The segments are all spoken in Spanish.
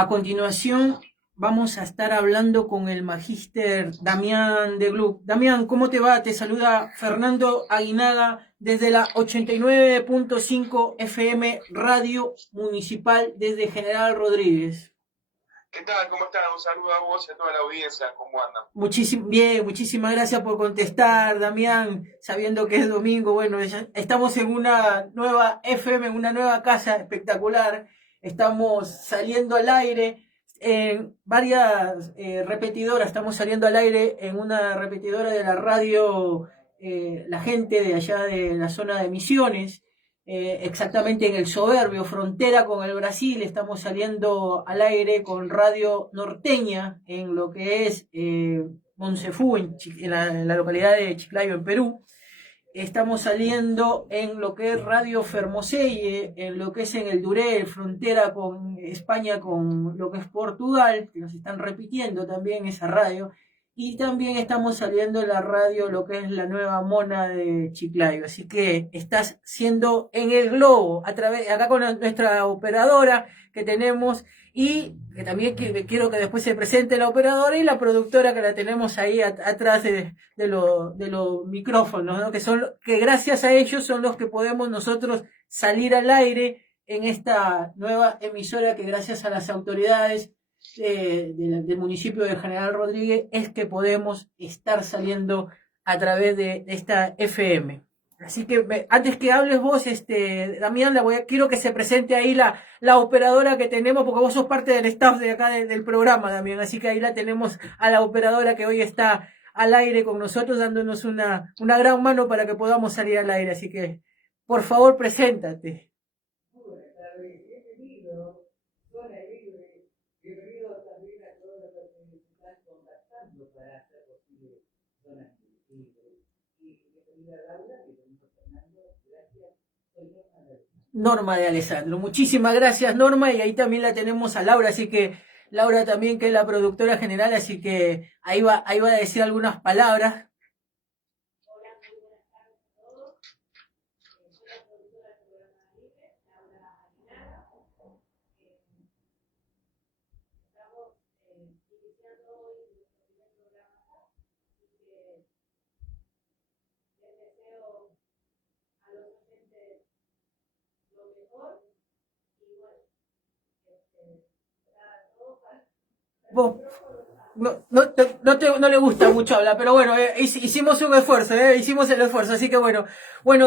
A continuación, vamos a estar hablando con el magíster Damián de Gluck. Damián, ¿cómo te va? Te saluda Fernando Aguinaga desde la 89.5 FM Radio Municipal desde General Rodríguez. ¿Qué tal? ¿Cómo están? Un saludo a vos y a toda la audiencia. ¿Cómo andan? Bien, muchísimas gracias por contestar, Damián, sabiendo que es domingo. Bueno, ya estamos en una nueva FM, en una nueva casa espectacular. Estamos saliendo al aire en varias repetidoras. Estamos saliendo al aire en una repetidora de la radio La Gente de allá de la zona de Misiones. Exactamente en el Soberbio, frontera con el Brasil. Estamos saliendo al aire con Radio Norteña en lo que es Monsefú, en la localidad de Chiclayo, en Perú. Estamos saliendo en lo que es Radio Fermoselle, en lo que es en el Durel, frontera con España, con lo que es Portugal, que nos están repitiendo también esa radio. Y también estamos saliendo en la radio, lo que es la nueva Mona de Chiclayo. Así que estás siendo en el globo, a través, acá con nuestra operadora que tenemos, y que también quiero que después se presente la operadora y la productora que la tenemos ahí atrás de los micrófonos, ¿no? Que gracias a ellos son los que podemos nosotros salir al aire en esta nueva emisora que gracias a las autoridades del municipio de General Rodríguez es que podemos estar saliendo a través de esta FM. Así que antes que hables vos, Damián, quiero que se presente ahí la operadora que tenemos, porque vos sos parte del staff de acá del programa, Damián. Así que ahí la tenemos a la operadora que hoy está al aire con nosotros, dándonos una gran mano para que podamos salir al aire. Así que, por favor, preséntate. Norma de Alessandro. Muchísimas gracias, Norma, y ahí también la tenemos a Laura, así que Laura también, que es la productora general, así que ahí va a decir algunas palabras. Vos, no le gusta mucho hablar, pero bueno, hicimos un esfuerzo, hicimos el esfuerzo, así que bueno,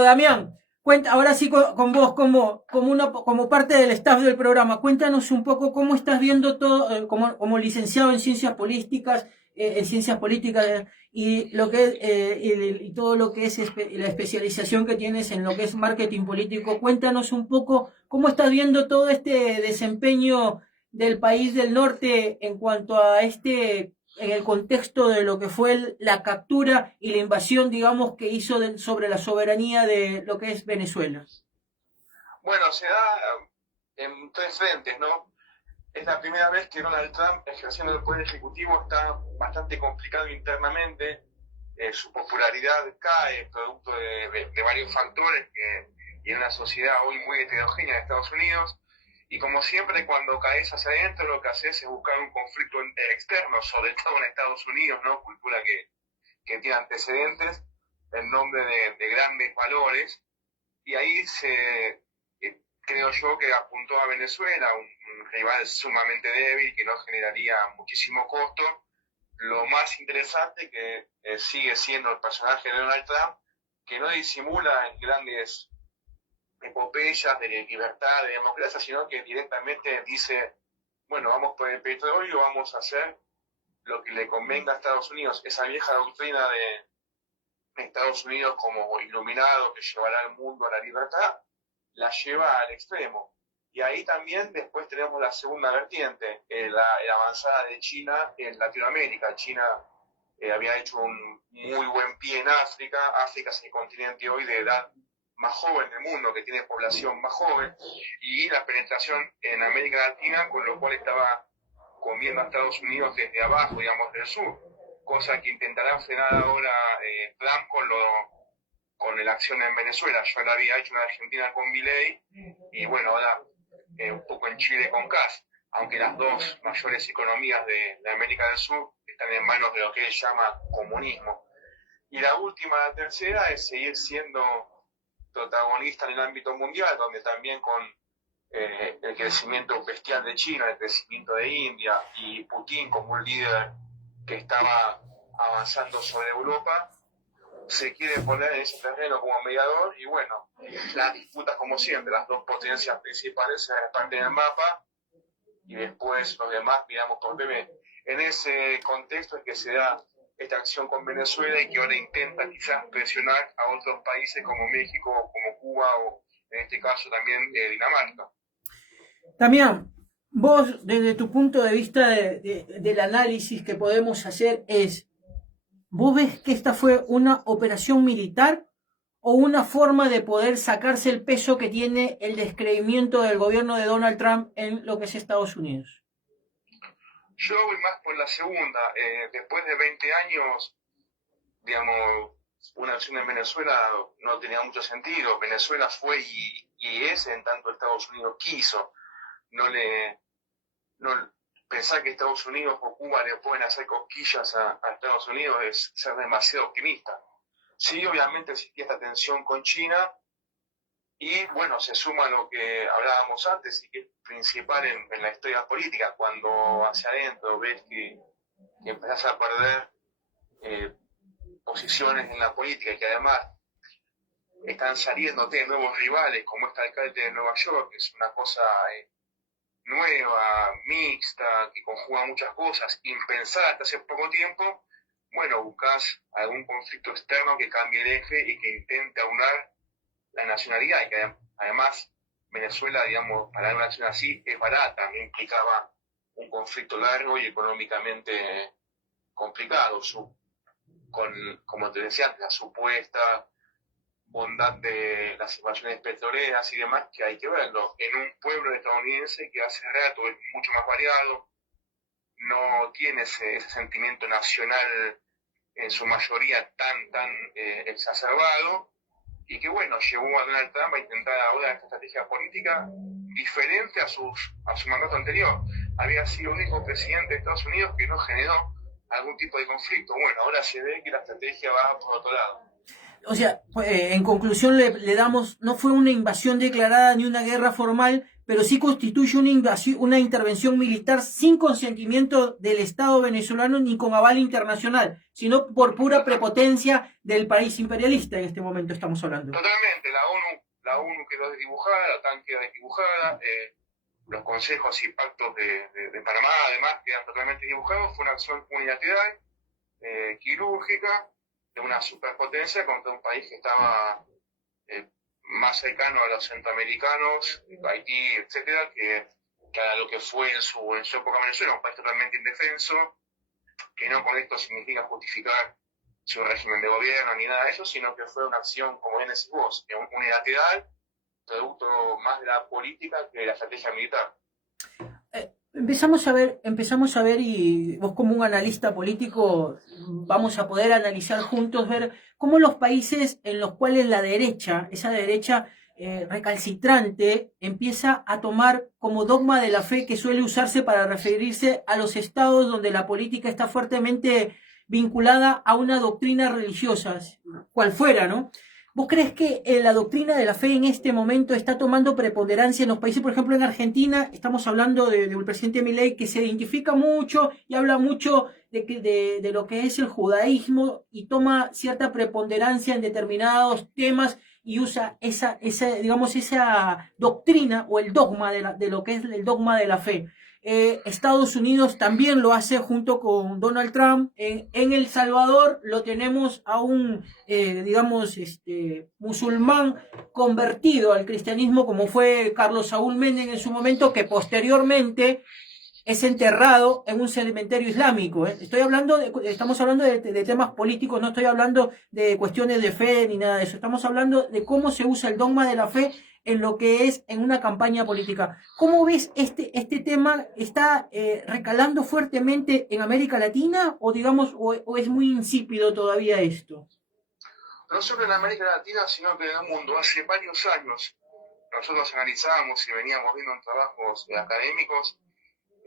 Damián, cuenta, ahora sí con vos como parte del staff del programa, cuéntanos un poco cómo estás viendo todo, como licenciado en ciencias políticas, y lo que y todo lo que es la especialización que tienes en lo que es marketing político. Cuéntanos un poco cómo estás viendo todo este desempeño del país del norte en cuanto a en el contexto de lo que fue la captura y la invasión, digamos, que hizo sobre la soberanía de lo que es Venezuela. Bueno, se da en tres frentes, ¿no? Es la primera vez que Donald Trump, ejerciendo el poder ejecutivo, está bastante complicado internamente. Su popularidad cae producto de varios factores y en una sociedad hoy muy heterogénea de Estados Unidos. Y como siempre, cuando caes hacia adentro, lo que haces es buscar un conflicto externo, sobre todo en Estados Unidos, ¿no? Cultura que tiene antecedentes en nombre de grandes valores. Y ahí creo yo que apuntó a Venezuela, un rival sumamente débil que no generaría muchísimo costo. Lo más interesante que sigue siendo el personaje de Donald Trump, que no disimula en grandes epopeyas de libertad, de democracia, sino que directamente dice, bueno, vamos por el petróleo, vamos a hacer lo que le convenga a Estados Unidos. Esa vieja doctrina de Estados Unidos como iluminado que llevará al mundo a la libertad, la lleva al extremo. Y ahí también después tenemos la segunda vertiente, la avanzada de China en Latinoamérica. China había hecho un muy buen pie en África. África es el continente hoy de edad más joven del mundo, que tiene población más joven, y la penetración en América Latina, con lo cual estaba comiendo a Estados Unidos desde abajo, digamos, del sur, cosa que intentará frenar ahora Trump con la acción en Venezuela. Yo la había hecho en Argentina con Milei, y bueno, ahora un poco en Chile con Kass. aunque las dos mayores economías de América del Sur están en manos de lo que él llama comunismo. Y la última, la tercera, es seguir siendo protagonista en el ámbito mundial, donde también con el crecimiento bestial de China, el crecimiento de India y Putin como un líder que estaba avanzando sobre Europa, se quiere poner en ese terreno como mediador y bueno, las disputas como siempre, las dos potencias principales se reparten en el mapa y después los demás miramos por TV. En ese contexto es que se da esta acción con Venezuela y que ahora intenta quizás presionar a otros países como México, como Cuba o en este caso también Dinamarca. Damián, vos desde tu punto de vista del análisis que podemos hacer ¿vos ves que esta fue una operación militar o una forma de poder sacarse el peso que tiene el descreimiento del gobierno de Donald Trump en lo que es Estados Unidos? Yo voy más por la segunda. Después de 20 años, digamos, una acción en Venezuela no tenía mucho sentido. Venezuela fue y es en tanto Estados Unidos quiso. No pensar que Estados Unidos o Cuba le pueden hacer cosquillas a Estados Unidos es ser demasiado optimista. Sí, obviamente existía esta tensión con China y bueno, se suma lo que hablábamos antes y que es principal en la historia política, cuando hacia adentro ves que empezás a perder posiciones en la política y que además están saliéndote nuevos rivales como este alcalde de Nueva York, que es una cosa nueva, mixta, que conjuga muchas cosas, impensada hasta hace poco tiempo. Bueno, buscas algún conflicto externo que cambie el eje y que intente aunar la nacionalidad, y que además Venezuela, digamos, para una nación así es barata, no implicaba un conflicto largo y económicamente complicado, como te decía antes, la supuesta bondad de las invasiones petroleras y demás, que hay que verlo. En un pueblo estadounidense que hace rato es mucho más variado, no tiene ese sentimiento nacional en su mayoría tan exacerbado, y que bueno, llevó a Donald Trump a intentar ahora esta estrategia política diferente a su mandato anterior. Había sido el único presidente de Estados Unidos que no generó algún tipo de conflicto. Bueno, ahora se ve que la estrategia va por otro lado. O sea, en conclusión le damos, no fue una invasión declarada ni una guerra formal, pero sí constituye una intervención militar sin consentimiento del Estado venezolano ni con aval internacional, sino por pura prepotencia del país imperialista en este momento estamos hablando. Totalmente, la ONU quedó desdibujada, la OTAN quedó desdibujada, los consejos y pactos de Panamá además quedan totalmente dibujados. Fue una acción unilateral, quirúrgica, de una superpotencia contra un país que estaba más cercano a los centroamericanos, Haití, etcétera, que a lo que fue en su época Venezuela, un país totalmente indefenso, que no con esto significa justificar su régimen de gobierno ni nada de eso, sino que fue una acción, como bien decís vos, unilateral, producto más de la política que de la estrategia militar. Empezamos a ver, y vos como un analista político vamos a poder analizar juntos, ver cómo los países en los cuales la derecha, esa derecha recalcitrante, empieza a tomar como dogma de la fe que suele usarse para referirse a los estados donde la política está fuertemente vinculada a una doctrina religiosa, cual fuera, ¿no? ¿Vos crees que la doctrina de la fe en este momento está tomando preponderancia en los países? Por ejemplo, en Argentina estamos hablando del presidente Milei, que se identifica mucho y habla mucho de lo que es el judaísmo y toma cierta preponderancia en determinados temas y usa esa doctrina o el dogma de lo que es el dogma de la fe. Estados Unidos también lo hace junto con Donald Trump. En El Salvador lo tenemos a un, musulmán convertido al cristianismo, como fue Carlos Saúl Menem en su momento, que posteriormente es enterrado en un cementerio islámico. Estamos hablando de temas políticos, no estoy hablando de cuestiones de fe ni nada de eso. Estamos hablando de cómo se usa el dogma de la fe en lo que es en una campaña política. ¿Cómo ves este tema? ¿Está recalando fuertemente en América Latina o es muy insípido todavía esto? No solo en América Latina, sino que en el mundo. Hace varios años nosotros analizábamos y veníamos viendo en trabajos académicos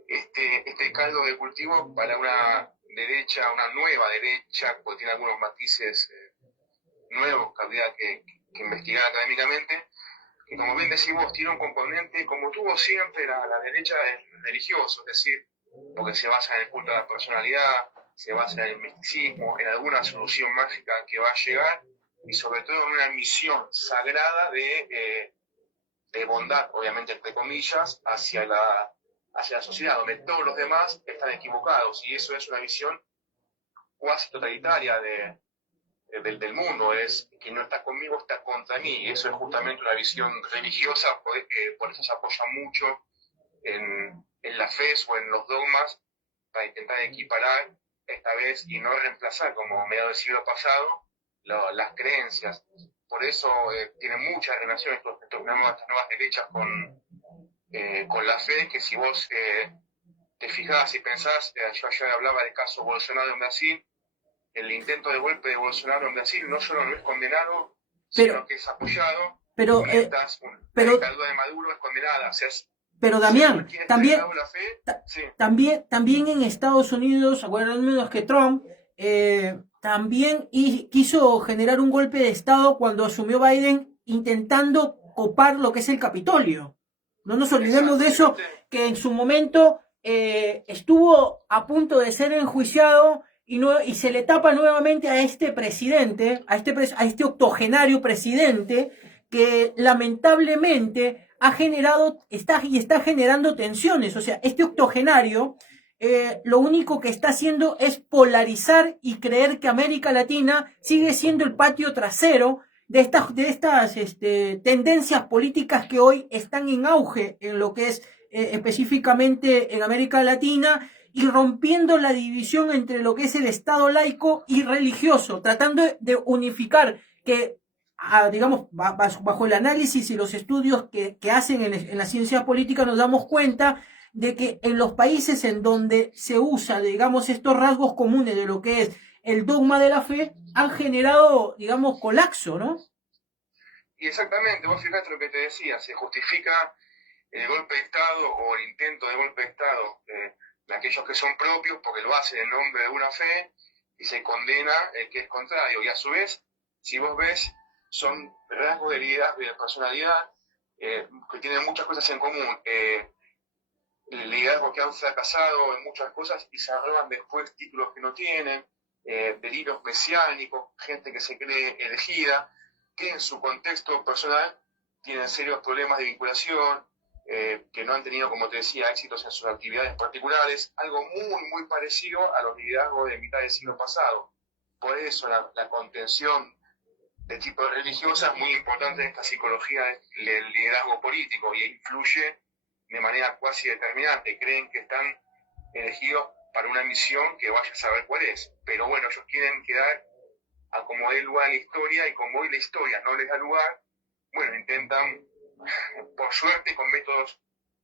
este caldo de cultivo para una derecha, una nueva derecha, porque tiene algunos matices nuevos que habría que investigar académicamente, que como bien decís vos, tiene un componente, como tuvo siempre la derecha, religioso, es decir, porque se basa en el culto a la personalidad, se basa en el misticismo, en alguna solución mágica que va a llegar, y sobre todo en una misión sagrada de bondad, obviamente entre comillas, hacia la sociedad, donde todos los demás están equivocados, y eso es una visión cuasi totalitaria del mundo, es que no está conmigo, está contra mí, y eso es justamente una visión religiosa, por eso se apoya mucho en la fe o en los dogmas, para intentar equiparar esta vez y no reemplazar, como a mediados del siglo pasado, las creencias. Por eso tiene mucha relación estas nuevas derechas con la fe, que si vos te fijás y pensás, yo ayer hablaba del caso Bolsonaro en Brasil, el intento de golpe de Bolsonaro en Brasil no solo no es condenado, sino que es apoyado, mientras la dictadura de Maduro es condenada. O sea, pero Damián, sí. también en Estados Unidos, al menos que Trump, también quiso generar un golpe de Estado cuando asumió Biden, intentando copar lo que es el Capitolio. No nos olvidemos de eso, que en su momento estuvo a punto de ser enjuiciado y se le tapa nuevamente a este presidente, a este octogenario presidente, que lamentablemente está generando tensiones. O sea, este octogenario lo único que está haciendo es polarizar y creer que América Latina sigue siendo el patio trasero de estas tendencias políticas que hoy están en auge en lo que es específicamente en América Latina, y rompiendo la división entre lo que es el Estado laico y religioso, tratando de unificar, que digamos, bajo el análisis y los estudios que hacen en la ciencia política, nos damos cuenta de que en los países en donde se usa, digamos, estos rasgos comunes de lo que es el dogma de la fe, han generado, digamos, colapso, ¿no? Y exactamente, vos fijate lo que te decía, se justifica el golpe de Estado o el intento de golpe de Estado de aquellos que son propios, porque lo hacen en nombre de una fe, y se condena el que es contrario. Y a su vez, si vos ves, son rasgos de liderazgo y de personalidad que tienen muchas cosas en común. El liderazgo que han fracasado en muchas cosas y se arroban después títulos que no tienen, delirios mesiánicos, gente que se cree elegida, que en su contexto personal tienen serios problemas de vinculación, que no han tenido, como te decía, éxitos en sus actividades particulares, algo muy parecido a los liderazgos de mitad del siglo pasado. Por eso la contención de tipo religiosa es muy importante en esta psicología del liderazgo político, y influye de manera cuasi determinante. Creen que están elegidos para una misión que vaya a saber cuál es, pero bueno, ellos quieren quedar a como dé lugar a la historia, y como hoy la historia no les da lugar, bueno, intentan, por suerte, con métodos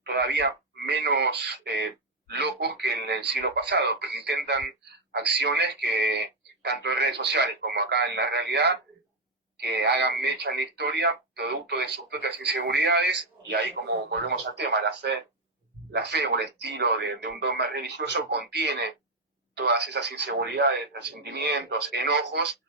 todavía menos locos que en el siglo pasado, pero intentan acciones que, tanto en redes sociales como acá en la realidad, que hagan mecha en la historia, producto de sus propias inseguridades. Y ahí, como volvemos al tema, la fe o el estilo de un dogma religioso contiene todas esas inseguridades, resentimientos, enojos,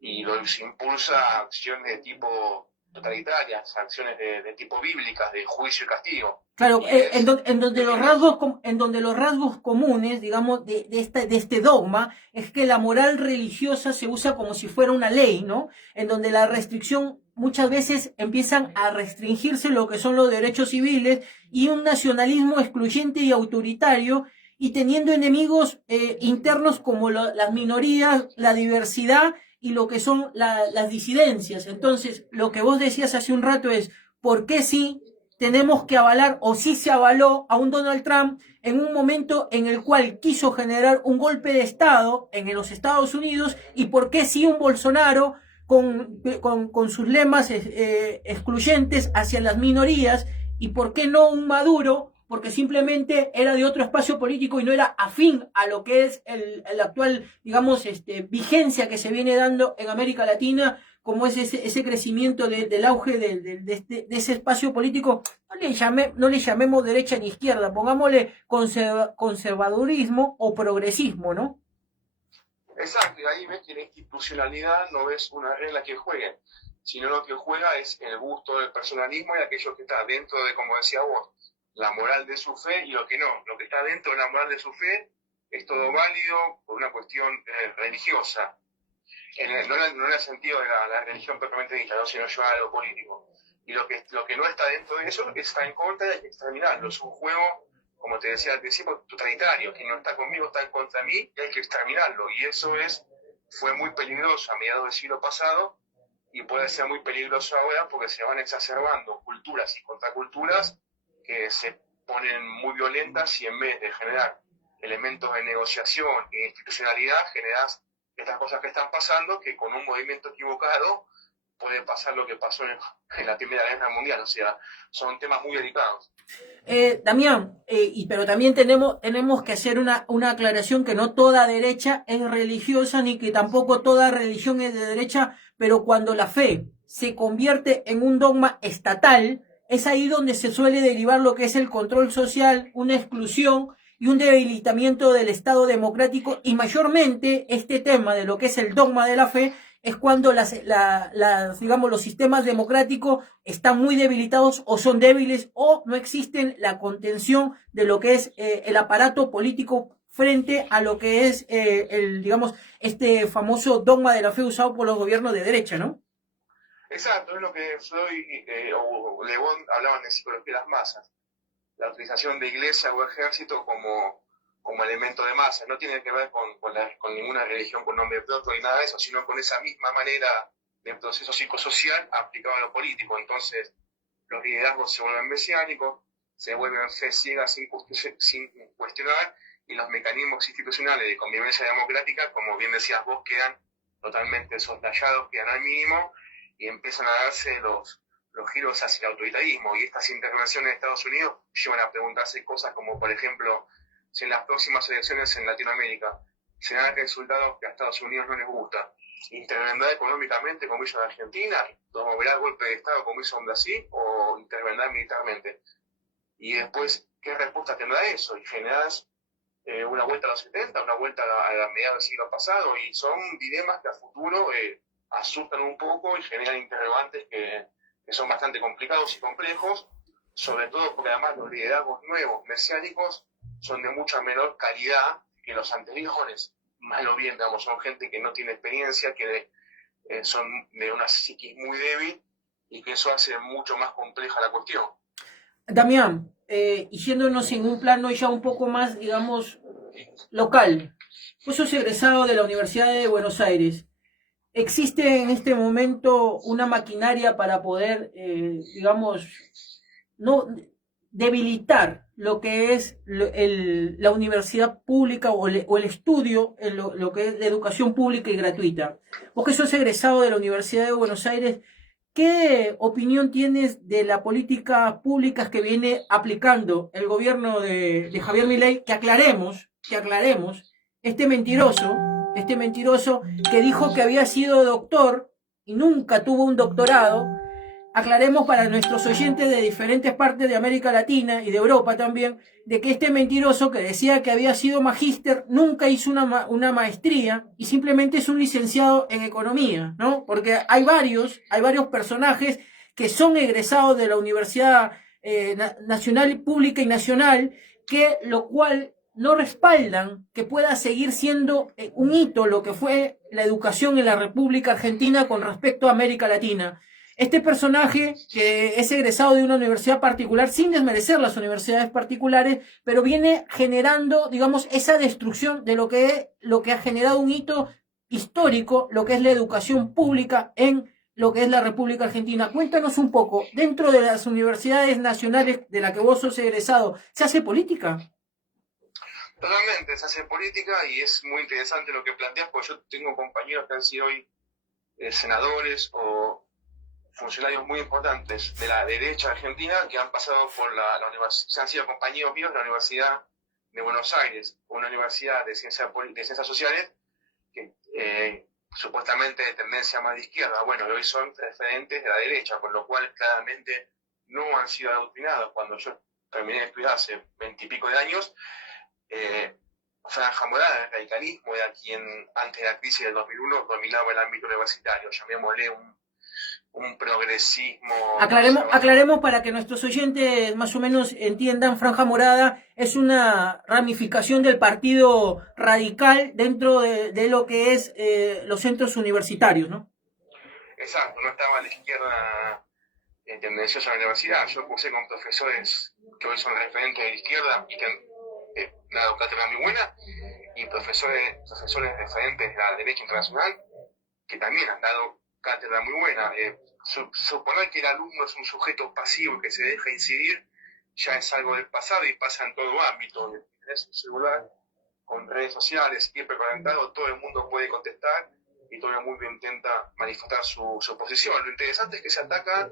y los impulsa a acciones de tipo totalitarias, acciones de tipo bíblicas, de juicio y castigo. Claro, en donde los rasgos comunes, digamos, de este dogma, es que la moral religiosa se usa como si fuera una ley, ¿no? En donde la restricción, muchas veces empiezan a restringirse lo que son los derechos civiles, y un nacionalismo excluyente y autoritario, y teniendo enemigos internos como las minorías, la diversidad y lo que son las disidencias. Entonces, lo que vos decías hace un rato es, ¿por qué sí tenemos que avalar, o sí se avaló a un Donald Trump en un momento en el cual quiso generar un golpe de Estado en los Estados Unidos? ¿Y por qué sí un Bolsonaro con sus lemas excluyentes hacia las minorías? ¿Y por qué no un Maduro porque simplemente era de otro espacio político y no era afín a lo que es el actual, digamos, vigencia que se viene dando en América Latina, como es ese crecimiento del auge de ese espacio político. No le llamemos derecha ni izquierda, pongámosle conservadurismo o progresismo, ¿no? Exacto, y ahí ves que la institucionalidad no es una regla que juegue, sino lo que juega es el gusto del personalismo y aquello que está dentro de, como decía vos, la moral de su fe y lo que no. Lo que está dentro de la moral de su fe es todo válido por una cuestión religiosa. No en el sentido de la religión propiamente dicha, ¿no? Sino llevar a lo político. Y lo que no está dentro de eso está en contra de exterminarlo. Es un juego, como te decía al principio, totalitario. Quien no está conmigo está en contra de mí y hay que exterminarlo. Y eso fue muy peligroso a mediados del siglo pasado y puede ser muy peligroso ahora porque se van exacerbando culturas y contraculturas que se ponen muy violentas y en vez de generar elementos de negociación e institucionalidad, generas estas cosas que están pasando, que con un movimiento equivocado puede pasar lo que pasó en la Primera Guerra Mundial. O sea, son temas muy delicados. Damián, pero también tenemos que hacer una aclaración que no toda derecha es religiosa ni que tampoco toda religión es de derecha, pero cuando la fe se convierte en un dogma estatal, es ahí donde se suele derivar lo que es el control social, una exclusión y un debilitamiento del Estado democrático, y mayormente este tema de lo que es el dogma de la fe es cuando digamos, los sistemas democráticos están muy debilitados o son débiles o no existen la contención de lo que es el aparato político frente a lo que es digamos, este famoso dogma de la fe usado por los gobiernos de derecha, ¿no? Exacto, es lo que Freud o Le Bon hablaban en psicología de las masas. La utilización de iglesia o ejército como elemento de masa. No tiene que ver con ninguna religión con nombre propio ni nada de eso, sino con esa misma manera de proceso psicosocial aplicado a lo político. Entonces, los liderazgos se vuelven mesiánicos, se vuelven fe ciega sin cuestionar, y los mecanismos institucionales de convivencia democrática, como bien decías vos, quedan totalmente soslayados, quedan al mínimo, y empiezan a darse los giros hacia el autoritarismo, y estas intervenciones de Estados Unidos llevan a preguntarse cosas como, por ejemplo, si en las próximas elecciones en Latinoamérica se dan resultados que a Estados Unidos no les gusta, intervendrá económicamente como hizo en Argentina, promoverá el golpe de Estado como hizo en Brasil, o intervendrá militarmente. Y después, ¿qué respuesta tendrá eso? Y generas una vuelta a los 70, una vuelta a la mediados del siglo pasado, y son dilemas que a futuro asustan un poco y generan interrogantes que son bastante complicados y complejos, sobre todo porque además los liderazgos nuevos, mesiánicos, son de mucha menor calidad que los anteriores. Mal o bien, digamos, son gente que no tiene experiencia, que son de una psiquis muy débil, y que eso hace mucho más compleja la cuestión. Damián, y yéndonos en un plano ya un poco más, digamos, local. Vos sos egresado de la Universidad de Buenos Aires. ¿Existe en este momento una maquinaria para poder, digamos, no debilitar lo que es la universidad pública o el estudio en lo que es la educación pública y gratuita? Vos que sos egresado de la Universidad de Buenos Aires, ¿qué opinión tienes de las políticas públicas que viene aplicando el gobierno de Javier Milei? Que aclaremos, este mentiroso que dijo que había sido doctor y nunca tuvo un doctorado. Aclaremos para nuestros oyentes de diferentes partes de América Latina y de Europa también, de que este mentiroso que decía que había sido magíster nunca hizo una maestría y simplemente es un licenciado en economía, ¿no? Porque hay varios personajes que son egresados de la Universidad Nacional, Pública y Nacional, que lo cual no respaldan que pueda seguir siendo un hito lo que fue la educación en la República Argentina con respecto a América Latina. Este personaje, que es egresado de una universidad particular, sin desmerecer las universidades particulares, pero viene generando, digamos, esa destrucción de lo que ha generado un hito histórico, lo que es la educación pública en lo que es la República Argentina. Cuéntanos un poco, dentro de las universidades nacionales de la que vos sos egresado, ¿se hace política? Totalmente, se hace política, y es muy interesante lo que planteas, porque yo tengo compañeros que han sido hoy senadores o funcionarios muy importantes de la derecha argentina que han pasado por la universidad, han sido compañeros míos de la Universidad de Buenos Aires, una universidad de ciencias sociales que supuestamente de tendencia más de izquierda. Bueno, hoy son referentes de la derecha, con lo cual claramente no han sido adoctrinados. Cuando yo terminé de estudiar hace 20 y pico de años, Franja Morada, el radicalismo, era quien antes de la crisis del 2001 dominaba el ámbito universitario, llamémosle un progresismo. Aclaremos para que nuestros oyentes más o menos entiendan. Franja Morada es una ramificación del Partido Radical dentro de lo que es los centros universitarios, ¿no? Exacto, no estaba a la izquierda tendenciosa a la universidad. Yo cursé con profesores que hoy son referentes de la izquierda y que han dado cátedra muy buena, y profesores referentes de la derecha internacional que también han dado cátedra muy buena. Suponer que el alumno es un sujeto pasivo que se deja incidir ya es algo del pasado y pasa en todo ámbito. Tenés un celular con redes sociales hiperconectado, todo el mundo puede contestar y todo el mundo intenta manifestar su posición. Lo interesante es que se ataca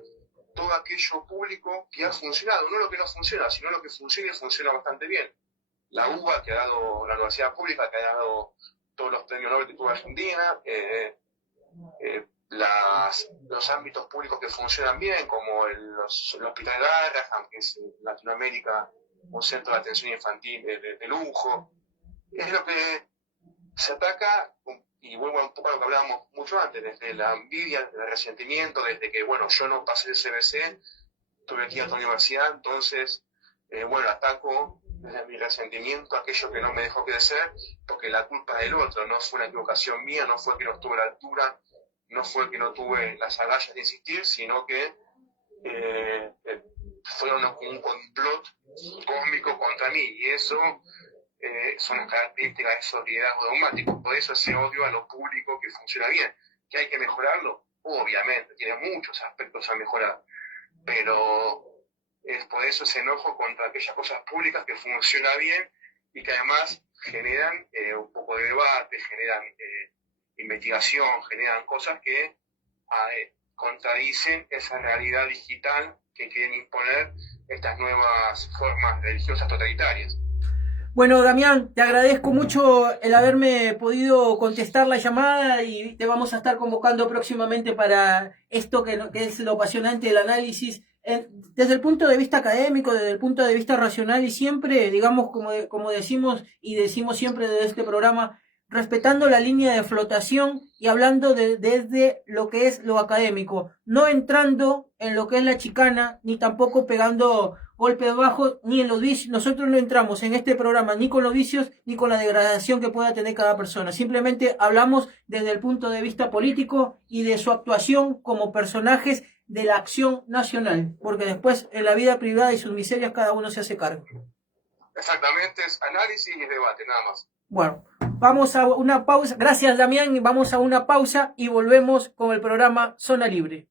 todo aquello público que ha funcionado, no lo que no funciona, sino lo que funciona y funciona bastante bien. La UBA, que ha dado la universidad pública, que ha dado todos los premios Nobel que tuvo Argentina, los ámbitos públicos que funcionan bien, como el Hospital Garrahan, que es en Latinoamérica un centro de atención infantil de lujo. Es lo que se ataca, y vuelvo un poco a lo que hablábamos mucho antes, desde la envidia, desde el resentimiento, desde que, bueno, yo no pasé el CBC, tuve que ir a otra universidad, entonces, ataco desde mi resentimiento aquello que no me dejó crecer, porque la culpa es del otro, no fue una equivocación mía, no fue que no estuve a la altura, no fue que no tuve las agallas de insistir, sino que fue un complot cósmico contra mí, y eso son las características de esos liderazgos dogmáticos. Por eso ese odio a lo público que funciona bien. ¿Que hay que mejorarlo? Obviamente, tiene muchos aspectos a mejorar, pero es por eso ese enojo contra aquellas cosas públicas que funcionan bien y que además generan un poco de debate, generan investigación, generan cosas que contradicen esa realidad digital que quieren imponer estas nuevas formas religiosas totalitarias. Bueno, Damián, te agradezco mucho el haberme podido contestar la llamada y te vamos a estar convocando próximamente para esto que es lo apasionante del análisis desde el punto de vista académico, desde el punto de vista racional y siempre, digamos, como decimos y decimos siempre desde este programa, respetando la línea de flotación y hablando desde lo que es lo académico, no entrando en lo que es la chicana, ni tampoco pegando golpes bajos, ni en los vicios. Nosotros no entramos en este programa ni con los vicios, ni con la degradación que pueda tener cada persona. Simplemente hablamos desde el punto de vista político y de su actuación como personajes de la acción nacional, porque después en la vida privada y sus miserias cada uno se hace cargo. Exactamente, es análisis y debate, nada más. Bueno, vamos a una pausa. Gracias, Damián. Vamos a una pausa y volvemos con el programa Zona Libre.